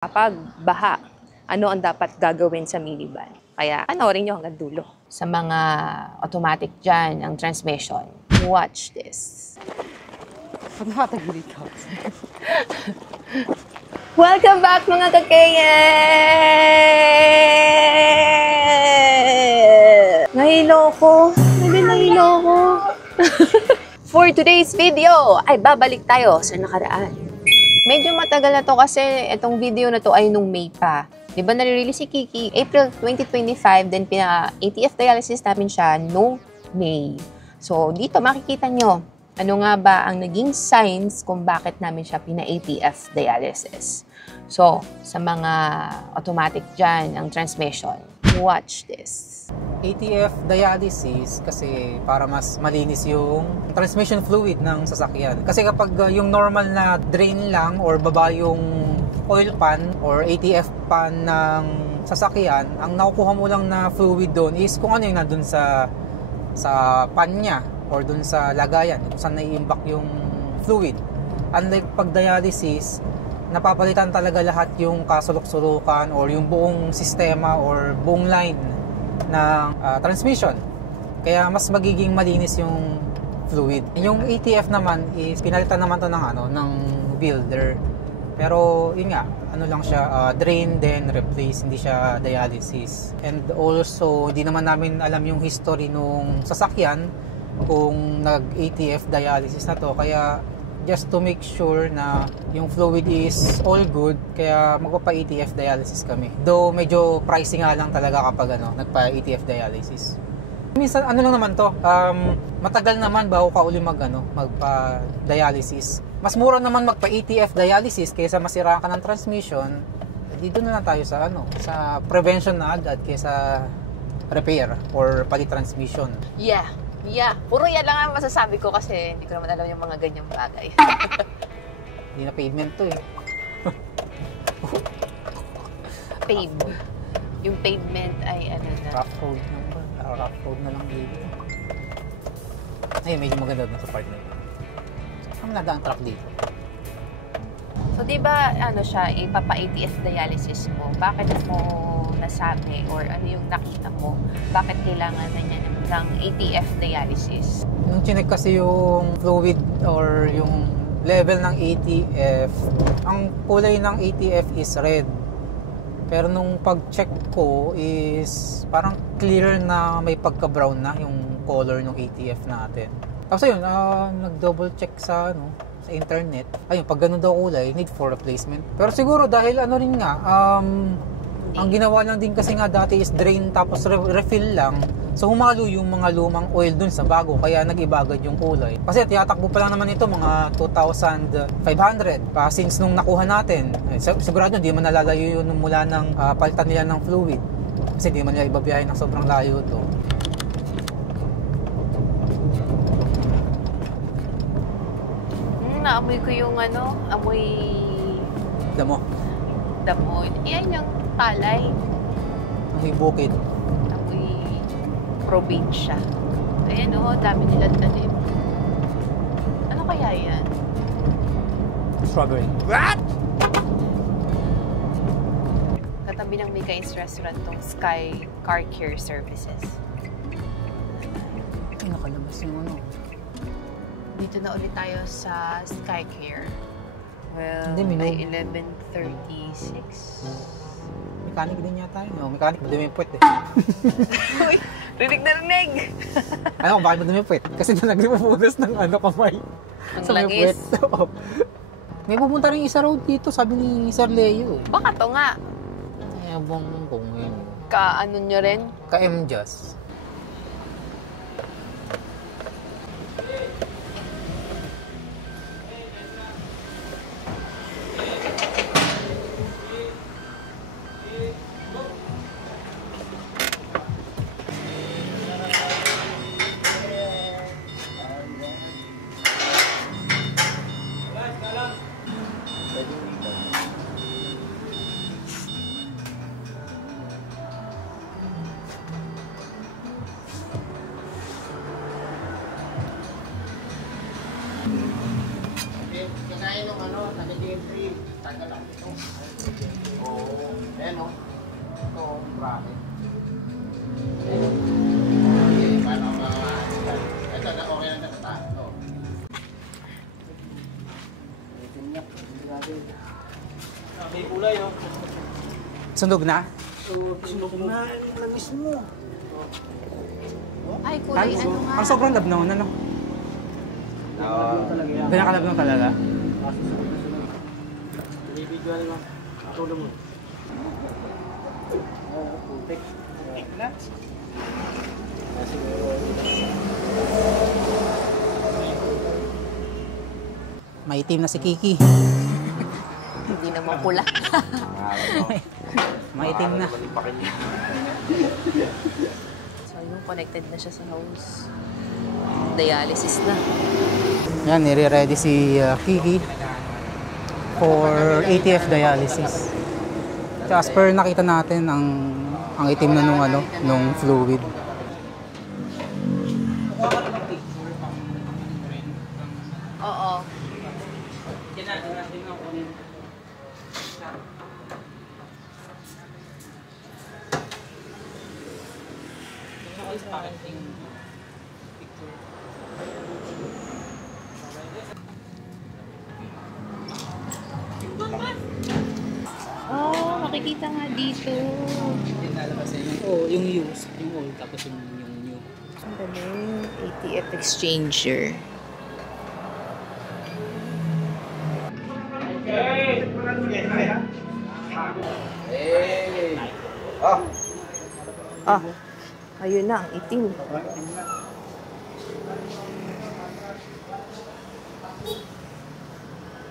Kapag baha, ano ang dapat gagawin sa minivan? Kaya panoorin nyo hanggang dulo. Sa mga automatic dyan, ang transmission, watch this. Welcome back mga kakayen! Nahilo ko. For today's video, ay babalik tayo sa nakaraan. Medyo matagal na to kasi itong video na to ay nung May pa. Diba nare-release si Kiki April 2025, then pina-ATF dialysis namin siya nung May. So dito makikita nyo, ano nga ba ang naging signs kung bakit namin siya pina-ATF dialysis. So, sa mga automatic dyan, ang transmission, watch this. ATF dialysis kasi para mas malinis yung transmission fluid ng sasakyan. Kasi kapag yung normal na drain lang or baba yung oil pan or ATF pan ng sasakyan, ang nakukuha mo lang na fluid doon is kung ano yung nandun sa pan niya or doon sa lagayan kung saan nai-imbak yung fluid. Unlike pag dialysis, napapalitan talaga lahat yung kasulok-sulukan or yung buong sistema or buong line ng transmission. Kaya mas magiging malinis yung fluid. Yung ATF naman is pinalitan naman to ng builder. Pero yun nga, ano lang siya, drain then replace, hindi siya dialysis. And also, hindi naman namin alam yung history nung sasakyan kung nag-ATF dialysis na to. Kaya just to make sure na yung fluid is all good, kaya magpapa-ATF dialysis kami. Though medyo pricey nga lang talaga kapag nagpa-ATF dialysis. Minsan ano lang naman to, matagal naman bago ka uli magpa-dialysis. Mas mura naman magpa-ATF dialysis kaysa masira ka ng transmission. Dito na lang tayo sa sa prevention na agad kaysa repair or palit transmission. Yeah, puro yan lang ang masasabi ko kasi hindi ko naman alam yung mga ganyang bagay. Hindi na pavement to eh. Yung pavement ay ano na. Rough road na lang dito. Ay, medyo maganda na sa part na ito. Saan nadaan truck dito? So, di ba, siya, ipapa-ATF dialysis mo? Bakit mo nasabi or ano yung nakita mo? Bakit kailangan na niya ng ATF dialysis? Nung chinek kasi yung fluid or yung level ng ATF, ang kulay ng ATF is red. Pero nung pag-check ko is parang clear na may pagka-brown na yung color ng ATF natin. Tapos ayun, nag-double check sa sa internet. Ayun, pag ganun daw kulay, need for replacement. Pero siguro dahil rin nga, ang ginawa lang din kasi nga dati is drain tapos refill lang. So humalo yung mga lumang oil dun sa bago, kaya nag-iba agad yung kulay. Kasi tiyatakbo pa lang naman ito mga 2,500 since nung nakuha natin. Sigurado hindi man nalalayo yun mula ng palitan nila ng fluid. Kasi hindi man nila ibabiyahe ng sobrang layo to. Naamoy ko yung amoy... Damo. Yan yung palay. Amoy bukid. Amoy probinsya. Ayan dami nilang tanim. Ano kaya yan? Strawberry. What? Katabi ng Mikain's Restaurant tong Sky Car Care Services. Ay, nakalabas yung Dito na ulit tayo sa Sky Care. Well, hindi, ay 11:36. Mechanic din yata yun. Mechanic, madumi yung puwet eh. Uy, rinig na rinig! Ano, bakit madumi yung puwet? Kasi na nagpupunas ng kamay. Ang sa langis. May pupunta rin isa road dito, sabi ni Sir Leo. Baka to nga. Ebong kung yun. Ka-ano nyo rin? Ka-MJAS. Kinain ng taga-DMV, taga lang ito. Ayan o. Itong bracket. Ito na okay lang na ito. May kulay o. Sunog na? Sunog na. Ang mismo. Ay, kulay ano nga. Ang sobrang labnaw na, no? Ganyan kalabnaw talaga. Individual lang. Tulong mo. Putik. Putik na. Maitim na si Kiki. Hindi naman pula. Maitim na. So, yung connected na siya sa house. Dialysis na. Yan, nire-ready si Kiki for ATF dialysis. So, as per nakita natin ang itim na nung fluid. Oo. Oh, makikita nga dito. Yung lalabas yung use, yung old, tapos yung new. Ang galing. ATF exchanger. Ah, ayun na, ang itim.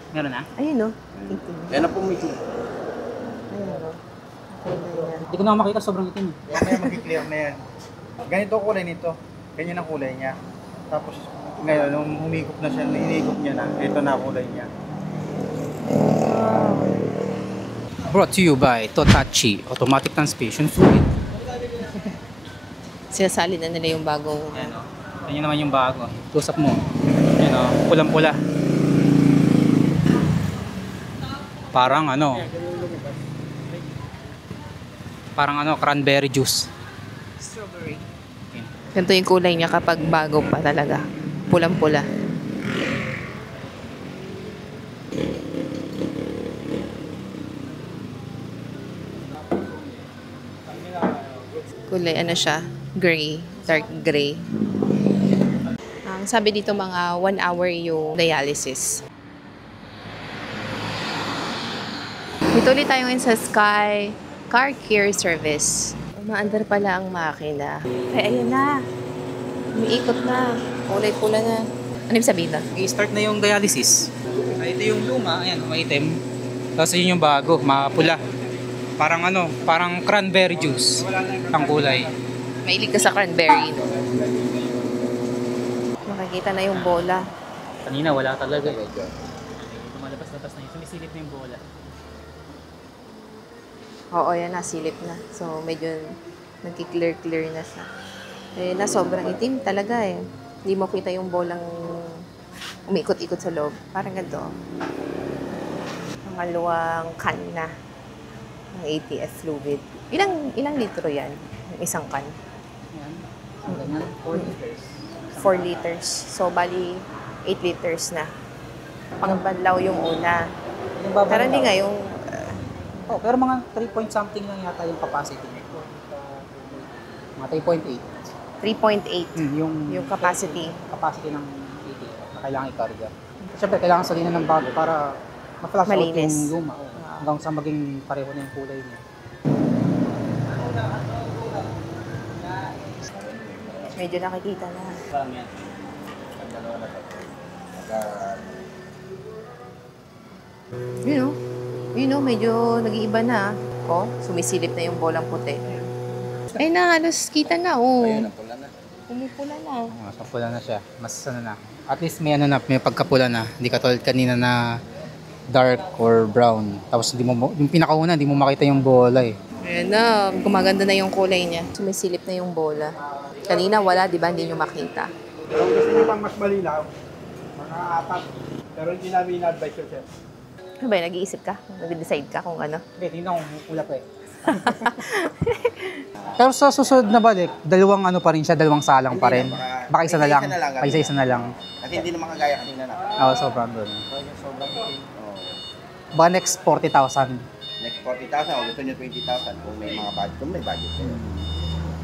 Meron na? Ayun no, itim. Yan na po may itim. Ayun no. Okay na yan. Hindi ko na makita, sobrang itim. Mamaya mag-clear na yan. Ganito ang kulay nito. Ganyan ang kulay niya. Tapos ngayon, nung humigop na siya, hinigop niya na, ito na ang kulay niya. Brought to you by Totachi Automatic Transmission Fluid. Sinasali na nila yung bagong... Ayan o. Yan naman yung bago. Close up mo. Ayan o. Pulang-pula. Parang cranberry juice. Strawberry. Ganito yung kulay niya kapag bago pa talaga. Pulang-pula. Kulay ano siya? Gray. Dark gray. Ang sabi dito mga 1 hour yung dialysis. Dito ulit tayo ngayon sa Sky Car Care Service. Umaandar pala ang makina. Ay, ayan na. Umiikot na. Kulay pula na. Ano yung sabihin na? I-start na yung dialysis. Ito yung luma. Ayan, maitim. Tapos yun yung bago. Mapula. Parang cranberry juice. Ang kulay. Mailig ka sa cranberry. No? Makikita na yung bola. Kanina wala talaga. Lumalabas-labas na yun. Sumisilip na yung bola. Oo, yan na. Silip na. So, medyo nagki-clear na siya. Eh, na sobrang itim talaga eh. Hindi mo kita yung bolang umikot-ikot sa loob. Parang ganito. Pangalawang can na ng ATF fluid. Ilang litro yan? Yung isang can? Ayan. Ang ganyan. 4 liters. 4 liters. So, bali 8 liters na. Pangbanlaw yung una. Pero hindi nga yung... pero mga 3 point something lang yata yung capacity. Mga 3.8. 3.8 yung capacity. Capacity ng ATF na kailangan i-carga. Siyempre, kailangan salinan ng bago para ma-flash out Malinis. yung luma. Hanggang sa maging pareho na yung kulay niya. Medyo nakikita na. Yun o, medyo nag-iiba na. Oh, sumisilip na yung bolang puti. Ay na, halos kita na. Oh. Ayun, pula na. Pumupula na. Kapula na siya. Mas na. At least may may pagkapula na. Hindi katulad kanina na dark or brown. Tapos yung pinakauna, hindi mo makita yung bola eh. Ayan na, gumaganda na yung kulay niya. Sumisilip na yung bola. Kanina wala, di ba? Hindi nyo makita. Pero kung gusto niyo pang mas malinaw, mga 4. Pero hindi namin ina-advise ko, sir. Ano ba, nag-iisip ka? Nag-decide ka kung ano? Hindi, tingnan ko pula pa eh. Pero sa susunod na balik, dalawang ano pa rin siya, dalawang salang pa rin. Baka isa na lang. Isa na lang. Kasi hindi naman kagaya kanina na. Oo, sobrang doon. Oh. Baka next 40,000. Next 40,000 o gusto nyo 20,000 kung may mga budget. Kung may budget kayo.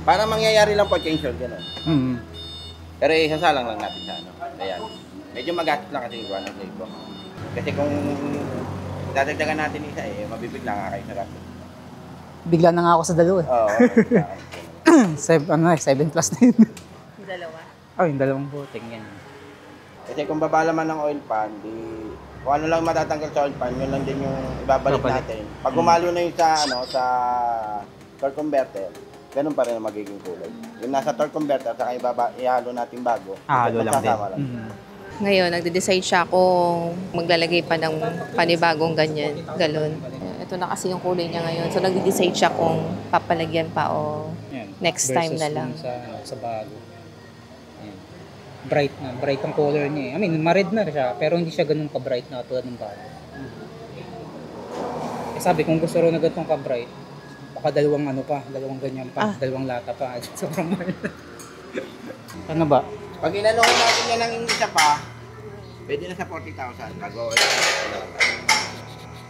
Para mangyayari lang po change short, gano'n. Mm. Pero isasalang lang natin sa ano. Ayan. Medyo magastos lang kasi yung ng labor. Kasi kung dadagdagan natin isa mabibigla nga kayo sa gastos. Bigla na nga ako sa dalawa eh. Oo. 7 plus na yun. Yung dalawa. Oh, yung dalawang buting yan. Kasi kung babala man ng oil pan, di kung ano lang matatanggal sa oil pan, yun lang din yung ibabalik natin. Pag gumalo na yung sa torque converter, ganun pa rin ang magiging kulay. Yung nasa torque converter, saka ihalo natin bago. Halo lang din. Lang. Ngayon, nagde-decide siya kung maglalagay pa ng panibagong ganyan, galon. Ito na kasi yung kulay niya ngayon. So, nagde-decide siya kung papalagyan pa o next time na lang. Sa bago. Ayan. Bright ang color niya eh. I mean, ma-red na siya, pero hindi siya ganun ka-bright na tulad ng bago. Eh, sabi, kung gusto rin na ganun ka-bright, baka dalawang ganyan pa, dalawang lata pa. Sobrang mahal. Ano ba? Pag inanuhan natin yan ng isa pa, pwede na sa 40,000. Bago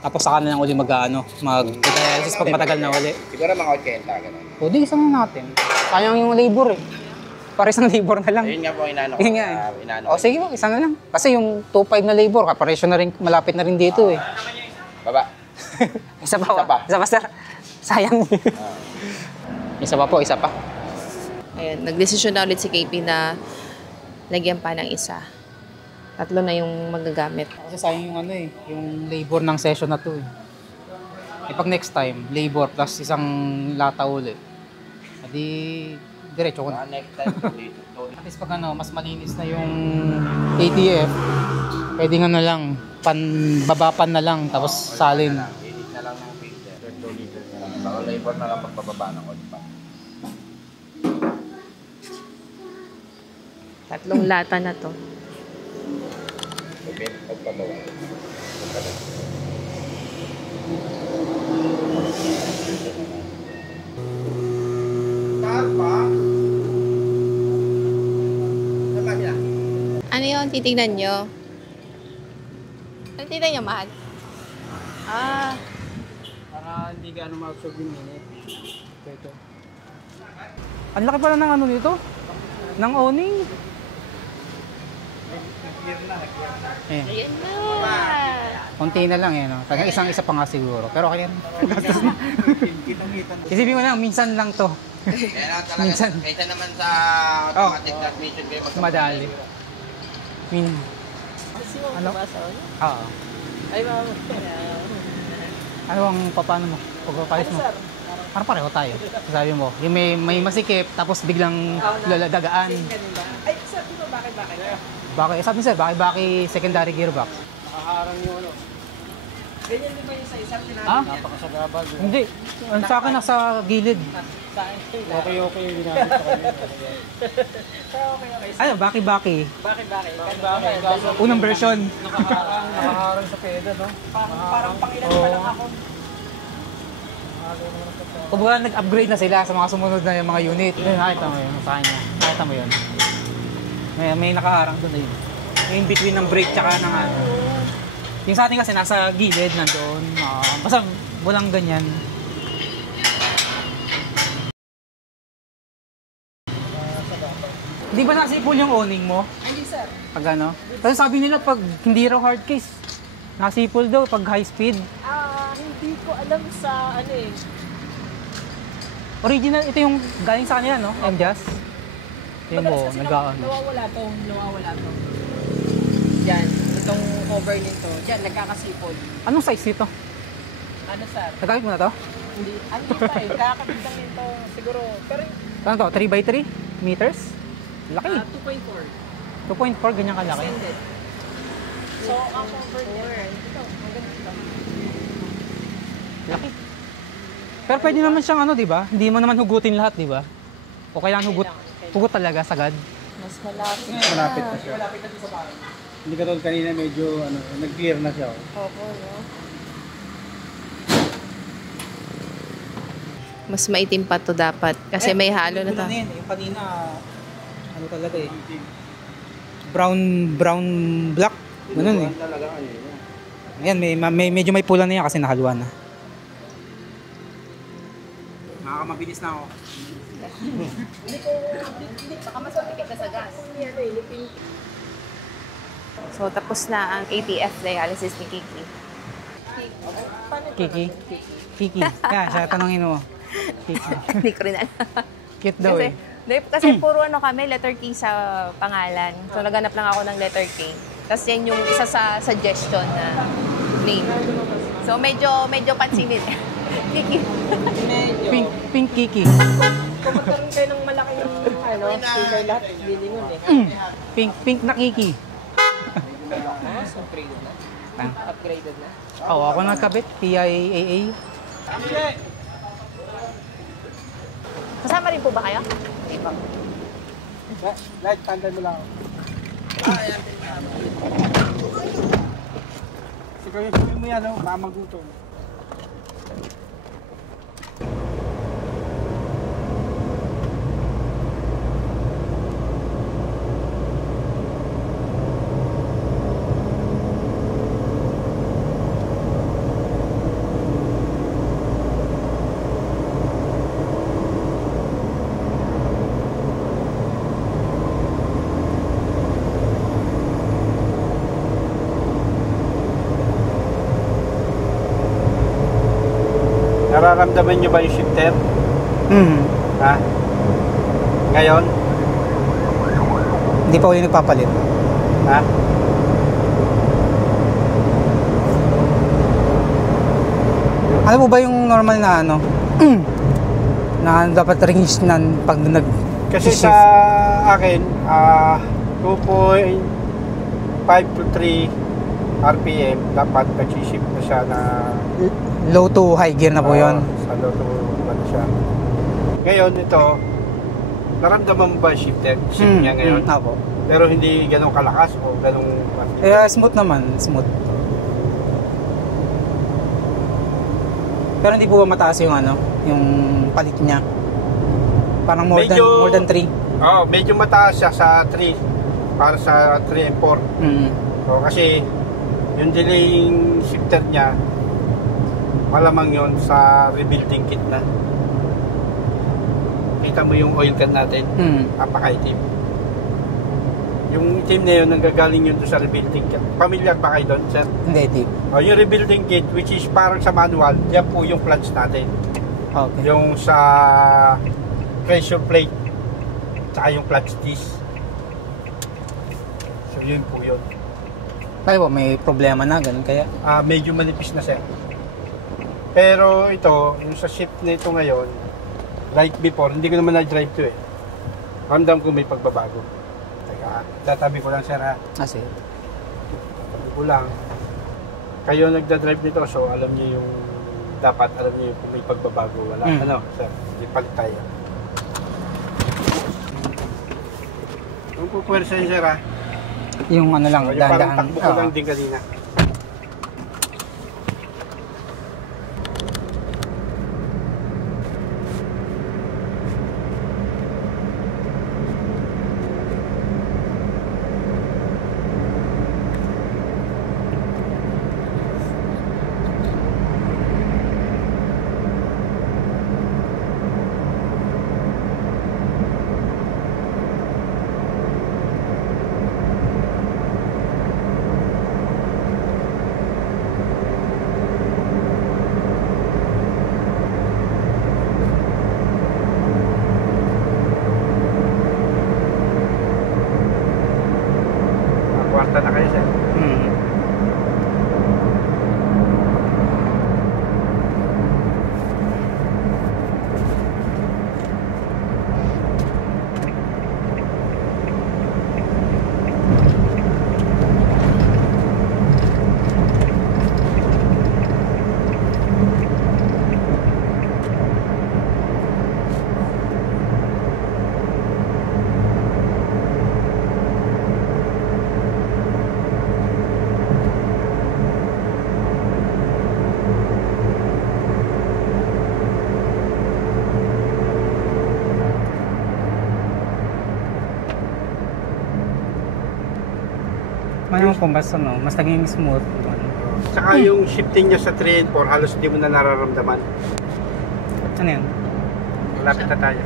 Tapos saka na lang uli mag-dialysis pag matagal na uli. siguro mga 80, gano'n. O di, isa na natin. Sayang yung labor eh. Pares ng labor na lang. Ayun nga po, inano ko. Yun nga eh. O sige po, isa na lang. Kasi yung 2.5 na labor, kaparesyo na rin, malapit na rin dito eh. Baba. Isa pa. Isa pa sir. Sayang. Isa pa po, isa pa. Ayan, nagdesisyon na ulit si KP na lagyan pa ng isa. 3 na yung magagamit. Kasi sayang yung yung labor ng session na to eh. Pag next time, labor plus isang lata uli. Adi, diretso ko na. Next time, dito. At least pag mas malinis na yung ATF, pwede lang, babapan na lang, tapos salin. Init na lang ng filter. 2 liters na lang. Baka labor na lang pagbababa ng oil pan. 3 lata na to. Pagbabawa. Ano yun? Titignan nyo? Ano titignan nyo, mahal? Para hindi ka ma-absorb yung minute. Ito. Ang laki pala ng nito? Ng owning. Ayan na! Konti na lang no? Taga isa pa nga siguro. Pero kaya gastos na. Isipin mo lang, minsan lang to. Kaya na talaga, Minsan. kaysa naman sa automatic transmission kayo Madali. Ano? Oo. Ay, mama. Ano ang paano mo? Pagpapalis mo? Parang pareho tayo. Sabi mo, yung may masikip, tapos biglang dagaan. Ay, sabi mo, bakit? Sabi sir, bakit secondary gearbox? Nakaharang yung ano. Ganyan din ba yung sa isang pinapit? Ah? Napakasagabal. Hindi. Ang sa akin nasa gilid. Sa akin, okay yung ginamit ko kanina. Okay. Ano, bakit? Bakit? Unang version. Nakaharang sa peda, no? Parang pangilan pa lang ako. Kumbaga nag-upgrade na sila sa mga sumunod na yung mga unit. Nakita mo yun sa kanya. Nakita mo yun. May nakaharang doon na yun. Yung between ng brake tsaka ng ano. Yung sa atin kasi nasa gilid nandoon. Basta walang ganyan. Hindi ba nasipol yung owning mo? Hindi, sir. Pag ano? Kasi sabi nila pag hindi raw hard case, nasipol daw pag high speed. Hindi ko alam sa ano eh. Original, ito yung galing sa kanila, no? M-Jazz. Ito yung mo, nag-ano. Nawawala to. Yan, itong cover nito. Yan, nagkakasipol. Anong size ito? Ano, sir? Nagamit mo na to? Hindi pa eh. Kakapit lang nito. Siguro, pero Ano to? 3x3 meters? Laki. 2.4. 2.4, ganyan kalaki. Extended. So, ang cover niya, ito, ang ganito. Laki. Pero pwede naman siyang ano, di ba? Hindi mo naman hugutin lahat, di ba? O kailangan hugot talaga, sagad. Mas malapit. Malapit na siya. Hindi ka tulad kanina medyo nag-clear na siya. Opo, no? Mas maitim pa to dapat. Kasi may halo na to. Yung kanina, ano talaga eh. Brown black. Ganun eh. Ayan, medyo may pula na yan kasi nahaluan na. Mabilis na ako. Baka mas matikit na sa gas. So, tapos na ang ATF dialysis ni Kiki. Kiki. Kaya, siya tanongin mo. Kiki. Hindi ko rin alam. Cute daw eh. Kasi puro ano kami, letter K sa pangalan. So, naganap lang ako ng letter K. Tapos yan yung isa sa suggestion na name. So, medyo pansinin. Kiki. Pink Kiki. Kung magkaroon kayo ng malaking speaker lahat, lilingon eh. Pink na Kiki. Upgraded na. Upgraded na. Oo, ako nagkabit. PIAA. Kasama rin po ba kayo? Hindi po. Light, tandaan mo lang ako. Siguro mo yan, mamagutom. Nararamdaman nyo ba yung shifter? Ha? Ngayon? Hindi pa uli nagpapalit. Ha? Ano po ba yung normal na ano? Na dapat range na pag Kasi sa akin, 2.5 to 3 RPM, dapat nag-shift na siya na low to high gear na po yun. sa low to ano siya. Ngayon, ito, naramdaman mo ba yung shifter? Shift niya ngayon? Apo. Pero hindi ganun kalakas o ganun... Smooth naman, smooth. Pero hindi po ba mataas yung ano, yung palit niya? Parang more than 3. Oo, medyo mataas siya sa 3 para sa 3 and 4. So, kasi yung delaying shifter niya malamang yon sa rebuilding kit na. Kita mo yung oil can natin, napaka-itim. Yung itim na yun, nanggagaling yun doon sa rebuilding kit. Familiar ba kayo doon, sir? Hindi, itim. Yung rebuilding kit, which is parang sa manual, yan po yung flange natin. Okay. Yung sa pressure plate, tsaka yung flange disc. So yun po yun. Kaya po, may problema na, ganun kaya? Medyo manipis na siya. Pero ito, yung sa shift na ito ngayon, like before, hindi ko naman na-drive to eh. Ramdam ko may pagbabago. Teka, tatabi ko lang sir ha. Sige. Tatabi ko lang. Kayo nagda-drive nito, so alam niyo yung dapat, alam niyo kung may pagbabago. Wala. Ano, sir, ipalit tayo. Kung pupwersa yun sir ha. Yung ano lang, Yung parang dahan-dahan. takbo ko lang din kanina. Ano po, mas naging smooth. Saka yung shifting niya sa 3 and 4, halos hindi mo na nararamdaman. Ano yan? Malapit na tayo.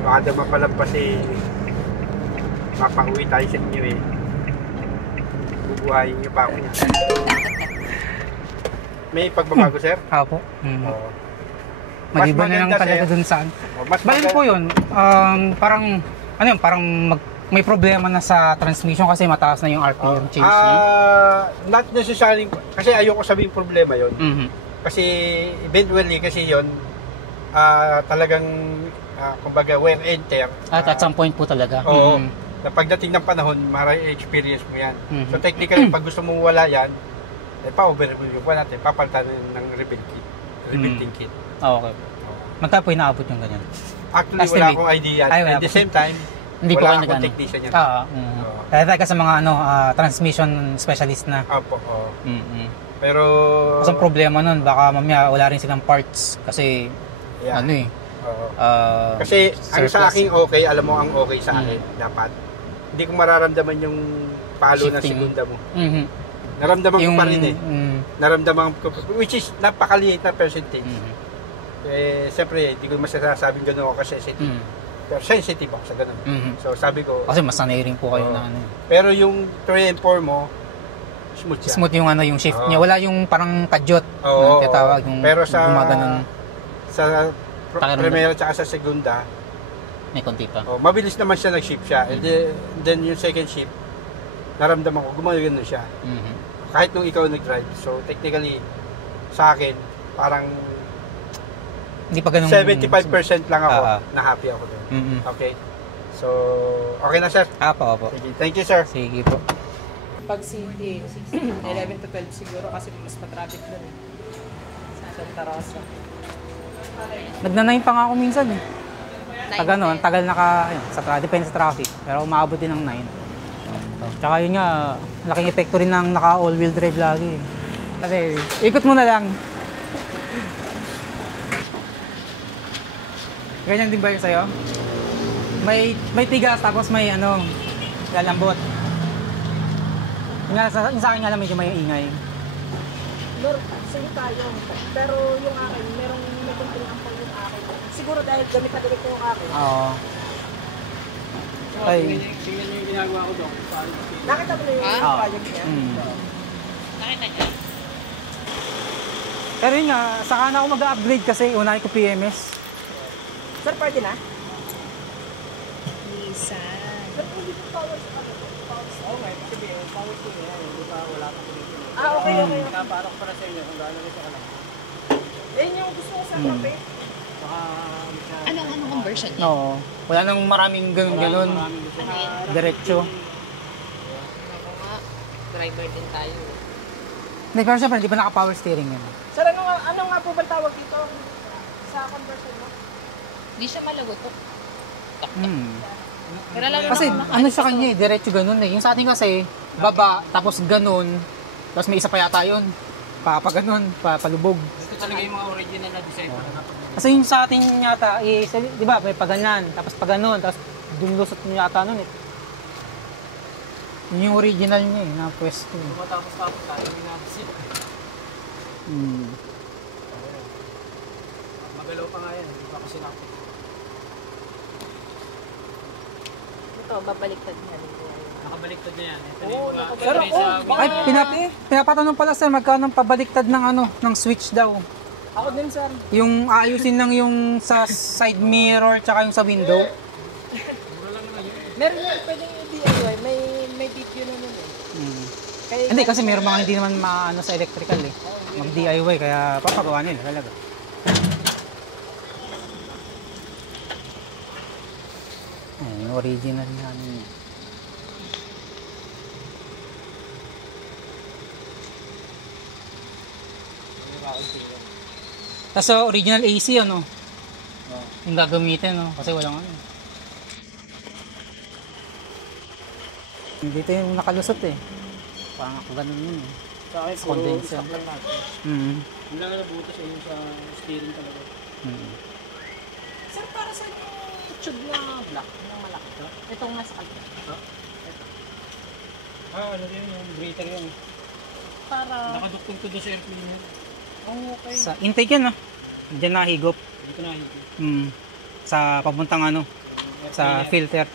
Baka daw mapalagpas mapauwi tayo sa inyo bubuhayin niyo pa ako niya. May pagbabago, sir? Apo. Oo. Maliban na lang maganda, talaga sir. dun saan. Mas Bayan po yun, parang, ano yun, parang may problema na sa transmission kasi mataas na yung RPM change niya. Not necessarily, kasi ayoko sabihin problema yon. Mhm. Kasi eventually, kasi yon talagang, kumbaga, wear and tear. At some point po talaga. Oo. Mhm. Na pagdating ng panahon, experience mo yan. Mhm. So technically, pag gusto mong wala yan, pa-overreview pa natin, papalitan ng rebuilding kit. Okay. Magkano po inaabot yung ganyan? Actually, wala Estimate. akong idea. Ay, wala At the po. same time, Hindi po wala kayo akong nag-ano? technician yan. Oo. Kaya tayo sa mga transmission specialist na. Opo, oo. Mhm. Pero, Kasi ang problema nun, baka mamaya wala rin silang parts kasi yeah. ano eh. Oo. Kasi Kasi ang sa akin okay, alam mo ang okay sa akin, dapat. Hindi ko mararamdaman yung palo ng Shifting. segunda mo. Mhm. Naramdaman ko pa rin Naramdaman ko, which is napakaliit na percentage. Siyempre, hindi ko masasabing gano'n ako ka-sensitive. Pero sensitive ako sa gano'n. So sabi ko, Kasi mas sanay rin po kayo Oo. na ano. pero yung 3 and 4 mo, smooth siya. Smooth yung yung shift Oo. niya. Wala yung parang kadyot Oo, na tinatawag yung pero sa gumaganon. sa Pakiramdam. primera at sa segunda, May konti pa. mabilis naman siya nag-shift siya. And then yung second shift, naramdaman ko, gumagano siya. Mhm. Kahit nung ikaw nag-drive. So technically, sa akin, parang Hindi pa ganun. 75% lang ako Ah, ah. na happy ako doon. Mhm. Okay? So, okay na sir. Apo. Sige. Thank you sir. Sige po. Pag city, 11 to 12 siguro kasi mas matraffic nun eh. Sa Santa Rosa. Nagna-9 pa nga ako minsan eh. Pag ano, ang tagal depende sa traffic. Pero umaabot din ng 9. Tsaka yun nga, laking epekto rin ng naka all-wheel drive lagi. Kasi, ikot mo na lang. Ganyan din ba yun sa'yo? May tigas tapos may lalambot. Yung sa akin nga lang medyo may ingay. Sige tayo. Pero yung akin, may kunting ampong yung akin. Siguro dahil gamit na gamit ko yung akin. Oo. Ay. Tingnan niyo yung ginagawa ko doon. Nakita mo na yung project niya? Nakita niya? Pero yun nga, saka na ako mag-upgrade kasi unahin ko PMS. Sir, pwede na? Lisan. Sir, hindi ko power sa kanya. Oo nga, kasi yung power ko niya, hindi pa wala pa ko dito. Okay. Pinaparok para sa inyo kung gaano rin siya kalang. Yung gusto ko sa kape. Anong conversion niya? Oo. Wala nang maraming ganun-ganun. Ano yan? Diretso. Ako nga, driver din tayo. Hindi, pero syempre, hindi pa naka-power steering yun. Sir, ano nga po ba tawag dito sa conversion mo? Hindi siya malagotok. Pero alam mo Kasi ano siya kanya eh, diretso ganun eh. Yung sa atin kasi, baba, tapos ganun, tapos may isa pa yata yun. Ganun, palubog. Ito talaga yung mga original na design para kapag Kasi yung sa atin yata, di ba, may paganan, tapos paganon, tapos dumlusot mo yata nun eh. Yun yung original niya eh, na pwesto. matapos tayo, binabisit. Magalaw pa nga yan, hindi pa kasi nakapit. Ito, babaliktad niya. Nakabaliktad na yan. Pero, ay, pinapatanong pala sir, magkano ang pabaliktad ng switch daw? Ako din, sir. Yung aayusin lang yung sa side mirror tsaka yung sa window. Meron yung pwedeng DIY, may DQ na nun eh. Hindi kasi meron mga hindi naman maano sa electrical eh. Mag DIY kaya papagawa nila talaga. Yung original namin. Tapos original AC yung gagamitin kasi walang dito yung nakalusot eh. Parang ako ganun yun eh. Sa akin, puro Condenser. stock lang natin. Yung lang nabuto sa yung sa steering talaga. Sir, para sa yung tube na black, na malaki to? Itong nasa kalpa. Ano yun, yung breather yun. Para... Nakaduktong to doon sa air cleaner. Oh, okay. Sa intake yan, Diyan nahigop. Dito na higit. Sa papuntang sa filter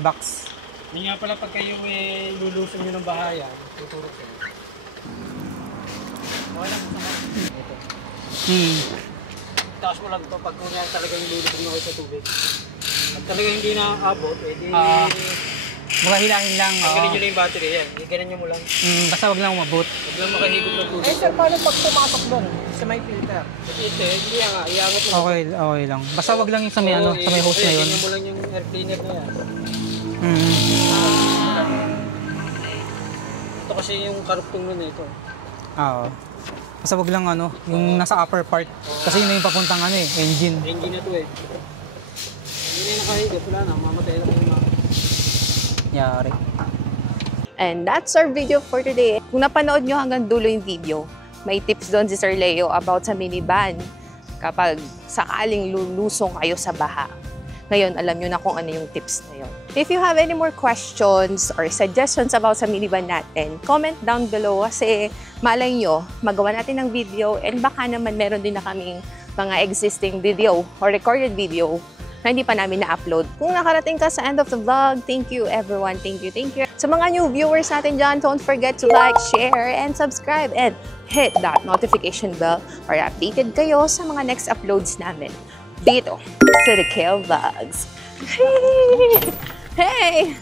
box. Hindi nga pala pag kayo luluson nyo ng bahaya, tuturo siya. Okay lang sa ito. Taas mo lang ito pag kung talagang lulubog na kayo sa tubig. Pag talagang hindi na-abot, edi... Mga hilahin lang. Tanggalin nyo na yung battery yan. Ganun nyo mo lang. Basta wag lang umabot. Huwag lang makahigop ng tubig. Eh sir, paano pag pumasok doon sa may filter? Ito, hindi nga. Iangat mo. Okay lang. Basta wag lang yung sa may sa may hose na yun. Ganyan mo lang yung air cleaner na yan. Ito kasi yung karugtong nun ito. Oo. Basta wag lang yung nasa upper part. Kasi yun na yung papuntang engine. Engine na ito eh. Hindi na nakahigop. Wala na. Mamatay na kayo na. Yari. And that's our video for today. Kung napanood nyo hanggang dulo yung video, may tips doon si Sir Leo about sa minivan kapag sakaling lulusong kayo sa baha. Ngayon, alam nyo na kung ano yung tips na yun. If you have any more questions or suggestions about sa minivan natin, comment down below kasi malay nyo, magawa natin ng video and baka naman meron din na kaming mga existing video or recorded video na hindi pa namin na-upload. Kung nakarating ka sa end of the vlog, thank you everyone. Thank you. Sa mga new viewers natin dyan, don't forget to like, share, and subscribe. And hit that notification bell para updated kayo sa mga next uploads namin. Dito, sa The Kale Vlogs. Hey!